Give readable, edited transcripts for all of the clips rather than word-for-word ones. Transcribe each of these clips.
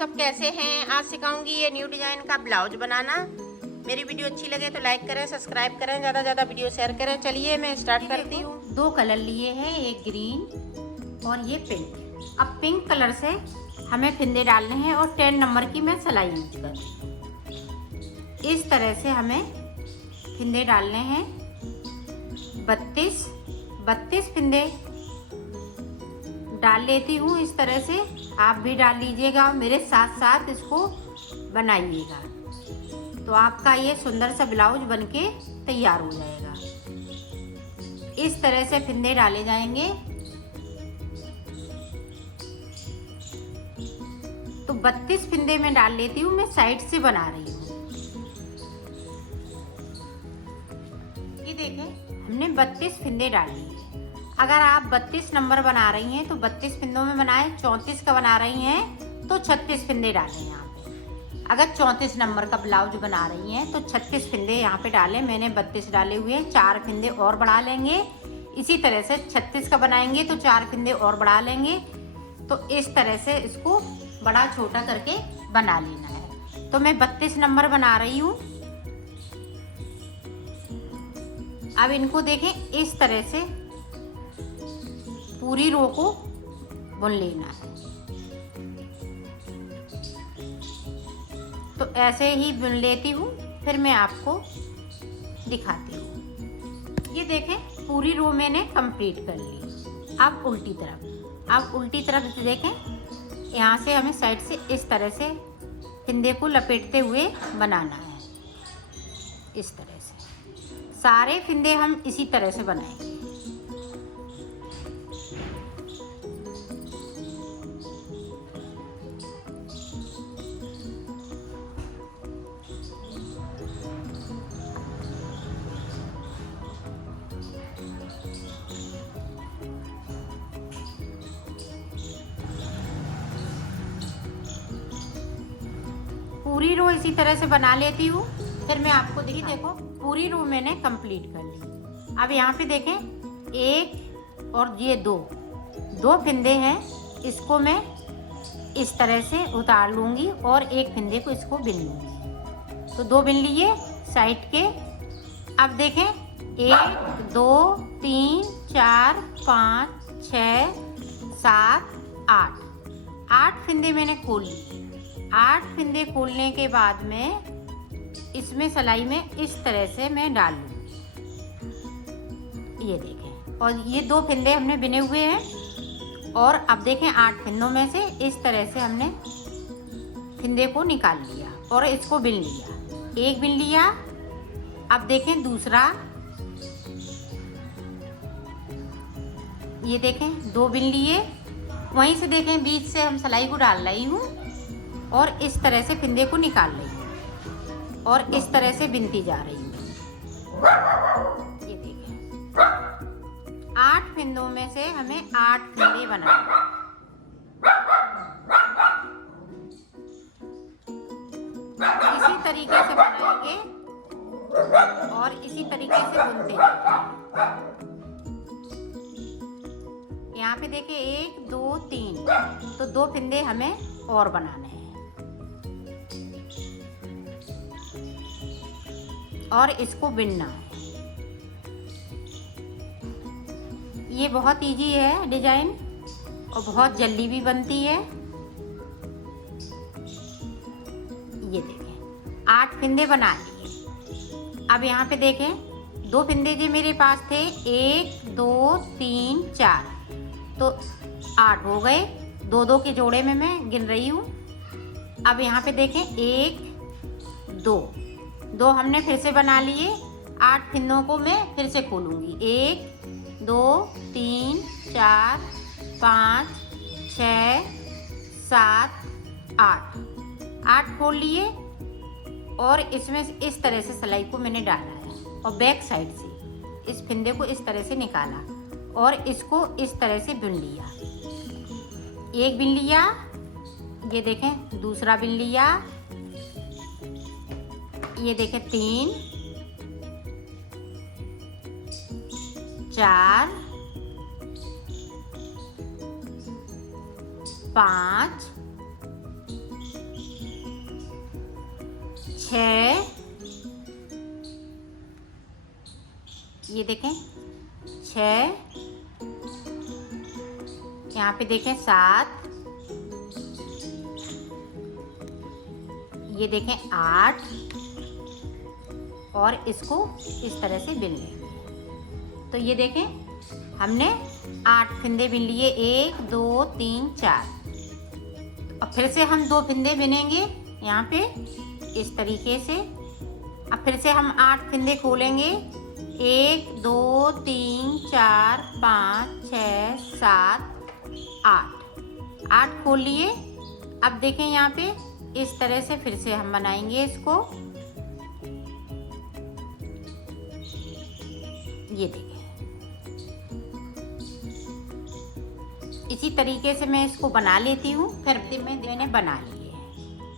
सब कैसे हैं। आज सिखाऊंगी ये न्यू डिजाइन का ब्लाउज बनाना। मेरी वीडियो अच्छी लगे तो लाइक करें, सब्सक्राइब करें, ज़्यादा ज़्यादा वीडियो शेयर करें। चलिए मैं स्टार्ट करती हूँ। दो कलर लिए हैं, एक ग्रीन और ये पिंक। अब पिंक कलर से हमें फिंदे डालने हैं और 10 नंबर की मैं सिलाई यूज कर रही हूँ। इस तरह से हमें फिंदे डालने हैं। 32 फिंदे डाल लेती हूँ। इस तरह से आप भी डाल लीजिएगा और मेरे साथ साथ इसको बनाइएगा तो आपका ये सुंदर सा ब्लाउज बनके तैयार हो जाएगा। इस तरह से फिंदे डाले जाएंगे। तो 32 फिंदे में डाल लेती हूँ। मैं साइड से बना रही हूँ। ये देखें, हमने 32 फिंदे डाल लिए। अगर आप 32 नंबर बना रही हैं तो 32 फिंदों में बनाएं। 34 का बना रही हैं तो 36 फिंदे डालें यहाँ पे। अगर 34 नंबर का ब्लाउज बना रही हैं तो 36 फिंदे यहाँ पे डालें। मैंने 32 डाले हुए हैं, 4 फिंदे और बढ़ा लेंगे। इसी तरह से 36 का बनाएंगे तो 4 फिंदे और बढ़ा लेंगे। तो इस तरह से इसको बड़ा छोटा करके बना लेना है। तो मैं 32 नंबर बना रही हूँ। अब इनको देखें, इस तरह से पूरी रो को बुन लेना है। तो ऐसे ही बुन लेती हूँ, फिर मैं आपको दिखाती हूँ। ये देखें, पूरी रो मैंने कंप्लीट कर ली। अब उल्टी तरफ से देखें, यहाँ से हमें साइड से इस तरह से फिंदे को लपेटते हुए बनाना है। इस तरह से सारे फिंदे हम इसी तरह से बनाएंगे। पूरी रो इसी तरह से बना लेती हूँ, फिर मैं आपको देखो पूरी रो मैंने कंप्लीट कर ली। अब यहाँ पे देखें, एक और ये दो फिंदे हैं, इसको मैं इस तरह से उतार लूँगी और एक फिंदे को इसको बिन लूँगी। तो 2 बिन लिए साइड के। अब देखें, 1 2 3 4 5 6 7 8 फिंदे मैंने खोल लिए। 8 फिंदे खोलने के बाद में इसमें सिलाई में इस तरह से मैं डाल लूँगी। ये देखें, और ये 2 फिंदे हमने बिने हुए हैं। और अब देखें, 8 फिंदों में से इस तरह से हमने फिंदे को निकाल लिया और इसको बिन लिया। एक बिन लिया। अब देखें दूसरा, ये देखें 2 बिन लिए। वहीं से देखें, बीच से हम सिलाई को डाल रही हूँ और इस तरह से फिंदे को निकाल रही हूँ और इस तरह से बिनती जा रही हूँ। ये देखें, 8 फिंदों में से हमें 8 फिंदे बनाने। इसी तरीके से बनाएंगे और इसी तरीके से बुनते जाएंगे। यहाँ पे देखिए 1 2 3, तो 2 फिंदे हमें और बनाने हैं और इसको बिनना है। ये बहुत इजी है डिजाइन और बहुत जल्दी भी बनती है। ये देखें, 8 फिंदे बना लिए। अब यहाँ पे देखें, 2 फिंदे जो मेरे पास थे, 1 2 3 4, तो 8 हो गए। 2 के जोड़े में मैं गिन रही हूँ। अब यहाँ पे देखें, 1 2 हमने फिर से बना लिए। 8 फिंदों को मैं फिर से खोलूँगी। 1 2 3 4 5 6 7 8 खोल लिए और इसमें इस तरह से सिलाई को मैंने डाला है और बैक साइड से इस फिंदे को इस तरह से निकाला और इसको इस तरह से बिन लिया। एक बिन लिया, ये देखें दूसरा बिन लिया, ये देखें 3 4 5 6, ये देखें 6, यहाँ पे देखें 7, ये देखें 8 और इसको इस तरह से बिन लेंगे। तो ये देखें हमने 8 फिंदे बिन लिए, 1 2 3 4। अब फिर से हम 2 फिंदे बिनेंगे यहाँ पे इस तरीके से। अब फिर से हम 8 फिंदे खोलेंगे, 1 2 3 4 5 6 7 8 खोल लिए। अब देखें यहाँ पे इस तरह से फिर से हम बनाएंगे इसको। ये देखिए इसी तरीके से मैं इसको बना लेती हूँ। फिर मैंने बना लिए।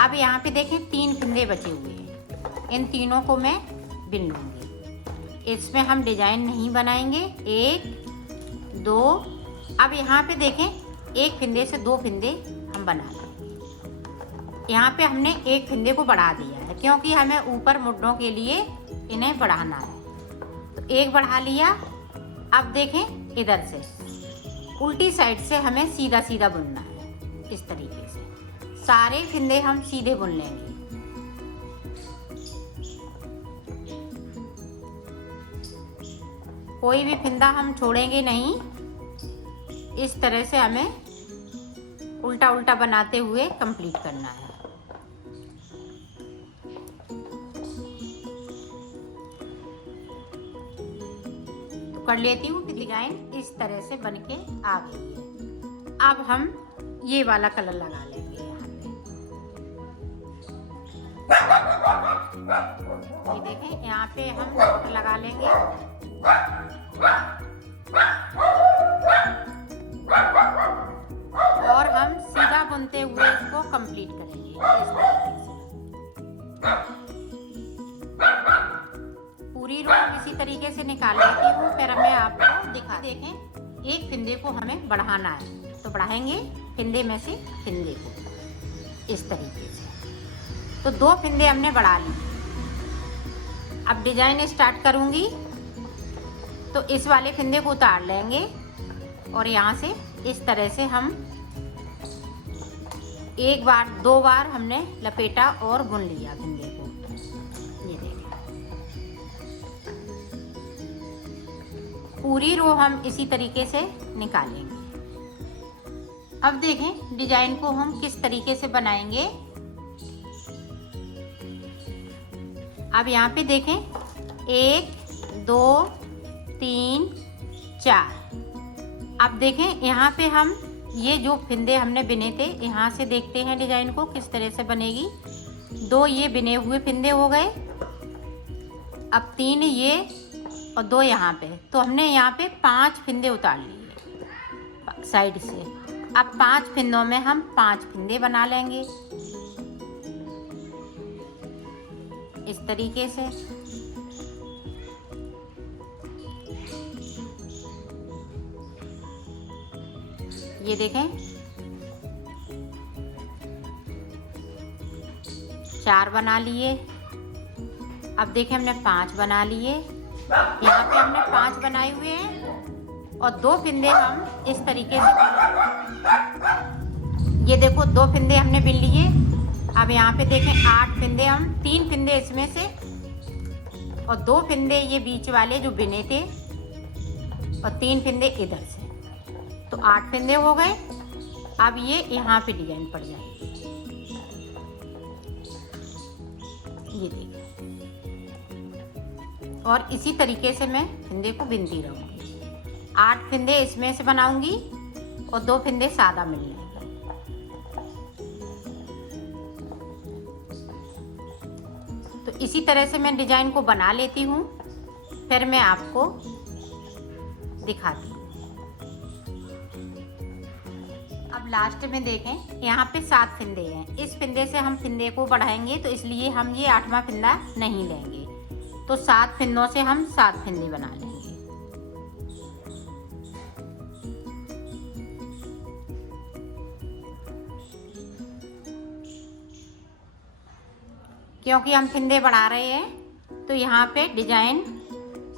अब यहाँ पे देखें 3 फिंदे बचे हुए हैं, इन तीनों को मैं बिन लूँगी। इसमें हम डिजाइन नहीं बनाएंगे। 1 2। अब यहाँ पे देखें 1 फिंदे से 2 फिंदे हम बना लेंगे। यहाँ पे हमने 1 फिंदे को बढ़ा दिया है क्योंकि हमें ऊपर मुड्ढों के लिए इन्हें बढ़ाना है। तो 1 बढ़ा लिया। अब देखें इधर से उल्टी साइड से हमें सीधा सीधा बुनना है। इस तरीके से सारे फिंदे हम सीधे बुन लेंगे। कोई भी फिंदा हम छोड़ेंगे नहीं। इस तरह से हमें उल्टा उल्टा बनाते हुए कंप्लीट करना है। तो कर लेती हूँ। डिजाइन इस तरह से बनके आ गई है। अब हम ये वाला कलर लगा लेंगे यहाँ पे। ये देखें यहाँ पे हम डॉट लगा लेंगे। और हम सीधा बुनते हुए इसको कंप्लीट करेंगे इस तरीके से। पूरी रो इसी तरीके से निकाल लेती हूँ। फिर मैं आपको दिखा देखें 1 फिंदे को हमें बढ़ाना है तो बढ़ाएंगे फिंदे में से फिंदे को इस तरीके से। तो 2 फिंदे हमने बढ़ा लिए। अब डिजाइन स्टार्ट करूँगी तो इस वाले फिंदे को उतार लेंगे और यहाँ से इस तरह से हम 1 बार 2 बार हमने लपेटा और बुन लिया फिंदे को। ये देखिए पूरी रो हम इसी तरीके से निकालेंगे। अब देखें डिजाइन को हम किस तरीके से बनाएंगे। अब यहाँ पे देखें 1 2 3 4। अब देखें यहाँ पे हम ये जो फिंदे हमने बिने थे यहाँ से देखते हैं डिजाइन को किस तरह से बनेगी। 2 ये बिने हुए फिंदे हो गए। अब 3 ये और 2 यहाँ पे। तो हमने यहाँ पे 5 फिंदे उतार लिए साइड से। अब 5 फिंदों में हम 5 फिंदे बना लेंगे इस तरीके से। ये देखें 4 बना लिए। अब देखें हमने 5 बना लिए। यहाँ पे हमने 5 बनाए हुए हैं और 2 फिंदे हम इस तरीके से। ये देखो 2 फिंदे हमने बिन लिए। अब यहाँ पे देखें 8 फिंदे, हम 3 फिंदे इसमें से और 2 फिंदे ये बीच वाले जो बिने थे और 3 फिंदे इधर से। तो 8 फिंदे हो गए। अब ये यहाँ पे डिजाइन पड़ जाएगी। ये देखिए और इसी तरीके से मैं फिंदे को बिनती रहूँगी। 8 फिंदे इसमें से बनाऊंगी और 2 फिंदे सादा मिल जाएंगे। तो इसी तरह से मैं डिजाइन को बना लेती हूँ, फिर मैं आपको दिखाती हूँ। अब लास्ट में देखें यहाँ पे 7 फिंदे हैं। इस फिंदे से हम फिंदे को बढ़ाएंगे तो इसलिए हम ये 8वां फिंदा नहीं लेंगे। तो 7 फिंदों से हम 7 फिंदे बना लेंगे। क्योंकि हम फिंदे बढ़ा रहे हैं तो यहाँ पे डिजाइन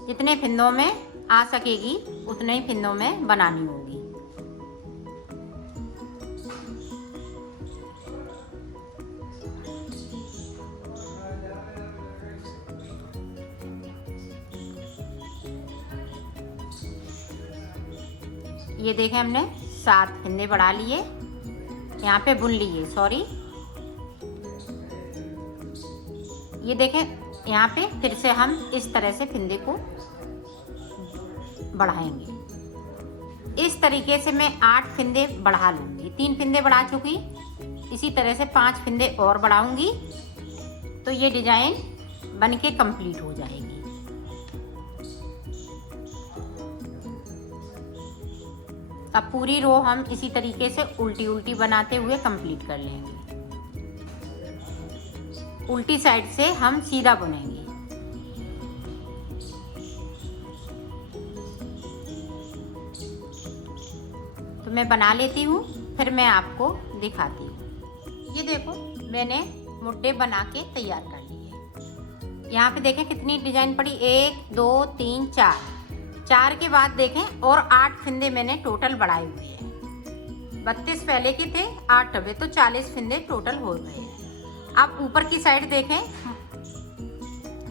जितने फिंदों में आ सकेगी उतने ही फिंदों में बनानी होगी। ये देखें हमने 7 फिंदे बढ़ा लिए, यहाँ पे बुन लिए, सॉरी। ये देखें यहाँ पे फिर से हम इस तरह से फिंदे को बढ़ाएंगे। इस तरीके से मैं 8 फिंदे बढ़ा लूँगी। 3 फिंदे बढ़ा चुकी, इसी तरह से 5 फिंदे और बढ़ाऊंगी तो ये डिजाइन बन के कंप्लीट हो जाएगी। अब पूरी रो हम इसी तरीके से उल्टी उल्टी बनाते हुए कंप्लीट कर लेंगे। उल्टी साइड से हम सीधा बुनेंगे। तो मैं बना लेती हूँ, फिर मैं आपको दिखाती हूँ। ये देखो मैंने मुड्डे बना के तैयार कर लिए। यहाँ पे देखें कितनी डिजाइन पड़ी, 1 2 3 4। 4 के बाद देखें और 8 फिंदे मैंने टोटल बढ़ाए हुए हैं। 32 पहले के थे, 8 अब तो 40 फिंदे टोटल हो गए हैं। अब ऊपर की साइड देखें,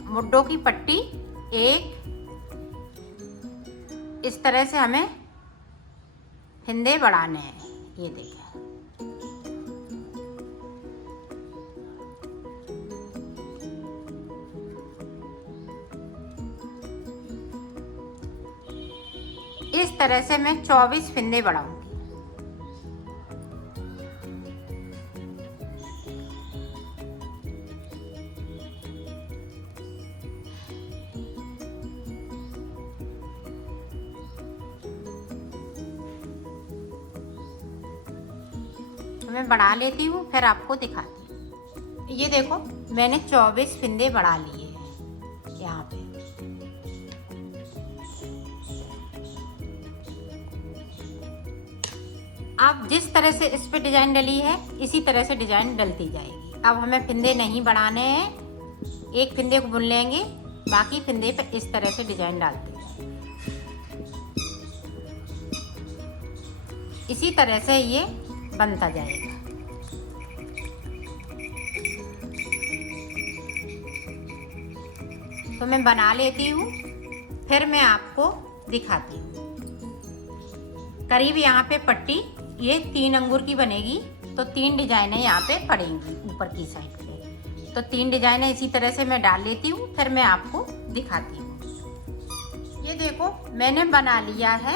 मुड्डों की पट्टी 1, इस तरह से हमें फिंदे बढ़ाने हैं। ये देखें, इस तरह से मैं 24 फिंदे बढ़ाऊंगी। मैं बढ़ा लेती हूँ, फिर आपको दिखाती हूँ। ये देखो मैंने 24 फिंदे बढ़ा लिए हैं यहाँ पे। अब जिस तरह से इस पे डिजाइन डली है इसी तरह से डिजाइन डलती जाएगी। अब हमें फिंदे नहीं बढ़ाने हैं, एक फिंदे को बुन लेंगे, बाकी फिंदे पे इस तरह से डिजाइन डालते हैं। इसी तरह से ये बनता जाएगा। तो मैं बना लेती हूँ, फिर मैं आपको दिखाती हूँ। करीब यहाँ पे पट्टी ये 3 अंगूर की बनेगी, तो 3 डिजाइनें यहाँ पे पड़ेंगी ऊपर की साइड पे। तो 3 डिजाइनें इसी तरह से मैं डाल लेती हूँ, फिर मैं आपको दिखाती हूँ। ये देखो मैंने बना लिया है।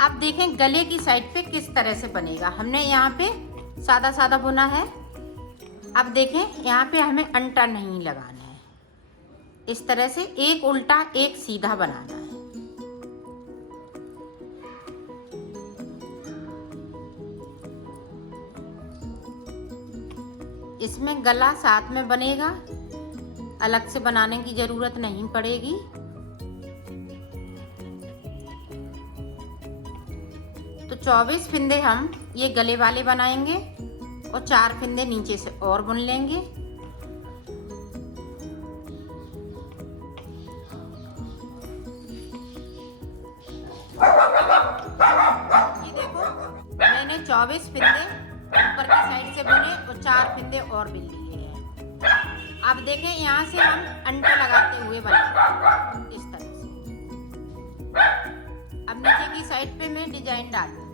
अब देखें गले की साइड पे किस तरह से बनेगा। हमने यहाँ पे सादा सादा बुना है। अब देखें यहाँ पे हमें अंटा नहीं लगाना है, इस तरह से एक उल्टा एक सीधा बनाना है। इसमें गला साथ में बनेगा, अलग से बनाने की जरूरत नहीं पड़ेगी। तो 24 फिंदे हम ये गले वाले बनाएंगे और 4 फिंदे नीचे से और बुन लेंगे। ये देखो मैंने 24 फिंदे ऊपर की साइड से बुने और 4 फिंदे और बिल लिए हैं। अब देखें यहाँ से हम अंटे लगाते हुए बनाएंगे इस तरह से। अब नीचे की साइड पे मैं डिजाइन डाल दूँ,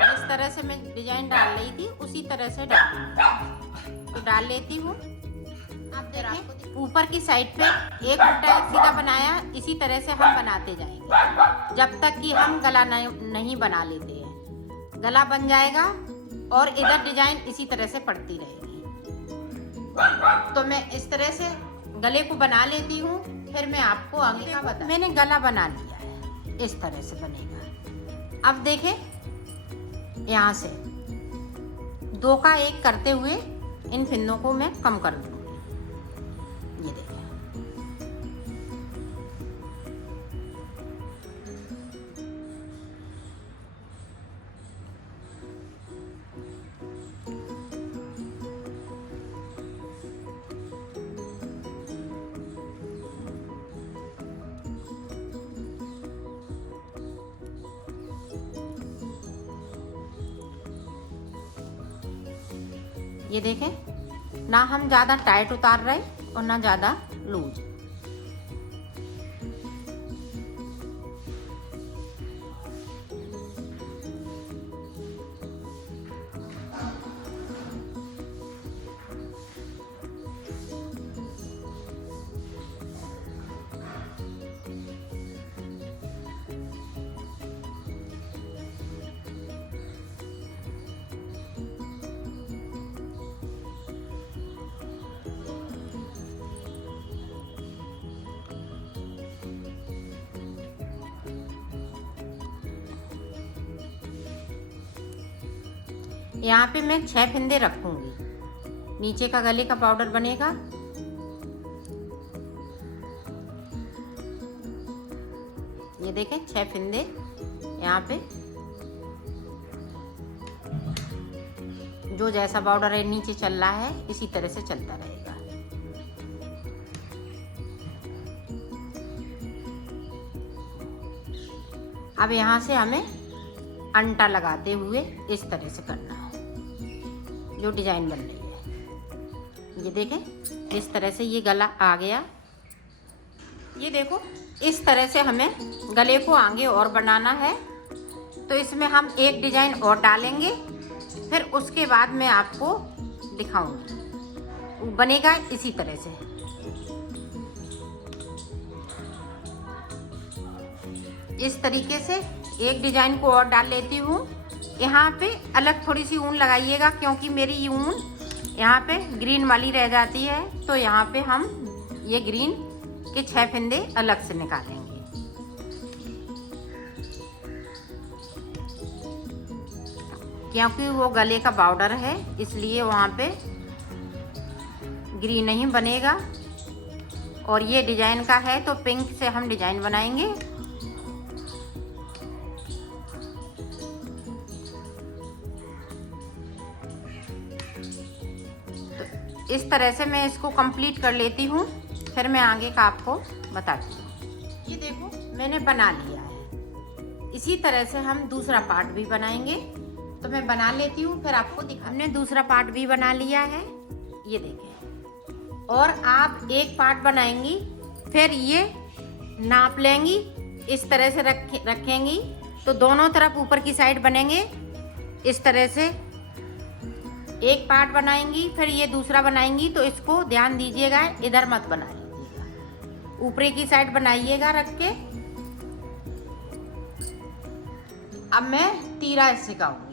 जिस तरह से मैं डिजाइन डाल रही थी उसी तरह से तो डाल लेती हूँ। अब देखें ऊपर की साइड पे एक उल्टा एक सीधा बनाया, इसी तरह से हम बनाते जाएंगे जब तक कि हम गला नहीं बना लेते हैं। गला बन जाएगा और इधर डिजाइन इसी तरह से पड़ती रहेगी। तो मैं इस तरह से गले को बना लेती हूँ, फिर मैं आपको आगे का बता। मैंने गला बना लिया है, इस तरह से बनेगा। अब देखें यहाँ से 2 का 1 करते हुए इन फिंदों को मैं कम कर दूँगी। ये देखें, ये देखें, ना हम ज़्यादा टाइट उतार रहे और ना ज़्यादा लूज। यहाँ पे मैं 6 फिंदे रखूंगी। नीचे का गले का पाउडर बनेगा। ये देखें 6 फिंदे यहाँ पे। जो जैसा पाउडर है नीचे चल रहा है इसी तरह से चलता रहेगा। अब यहाँ से हमें अंटा लगाते हुए इस तरह से करना है जो डिजाइन बन रही है। ये देखें इस तरह से ये गला आ गया। ये देखो इस तरह से हमें गले को आगे और बनाना है। तो इसमें हम एक डिजाइन और डालेंगे, फिर उसके बाद मैं आपको दिखाऊंगी। बनेगा इसी तरह से। इस तरीके से एक डिजाइन को और डाल लेती हूँ। यहाँ पे अलग थोड़ी सी ऊन लगाइएगा, क्योंकि मेरी ऊन यहाँ पे ग्रीन वाली रह जाती है। तो यहाँ पे हम ये ग्रीन के 6 फिंदे अलग से निकालेंगे। क्योंकि वो गले का बॉर्डर है इसलिए वहाँ पे ग्रीन नहीं बनेगा। और ये डिजाइन का है तो पिंक से हम डिजाइन बनाएंगे। इस तरह से मैं इसको कंप्लीट कर लेती हूँ, फिर मैं आगे का आपको बताती हूँ। ये देखो मैंने बना लिया है। इसी तरह से हम दूसरा पार्ट भी बनाएंगे। तो मैं बना लेती हूँ फिर आपको दिखा। हमने दूसरा पार्ट भी बना लिया है। ये देखें। और आप एक पार्ट बनाएंगी, फिर ये नाप लेंगी, इस तरह से रखेंगी तो दोनों तरफ ऊपर की साइड बनेंगे। इस तरह से एक पार्ट बनाएंगी, फिर ये दूसरा बनाएंगी। तो इसको ध्यान दीजिएगा, इधर मत बनाइएगा, ऊपरी की साइड बनाइएगा रख के। अब मैं तीरा सिखाऊंगी।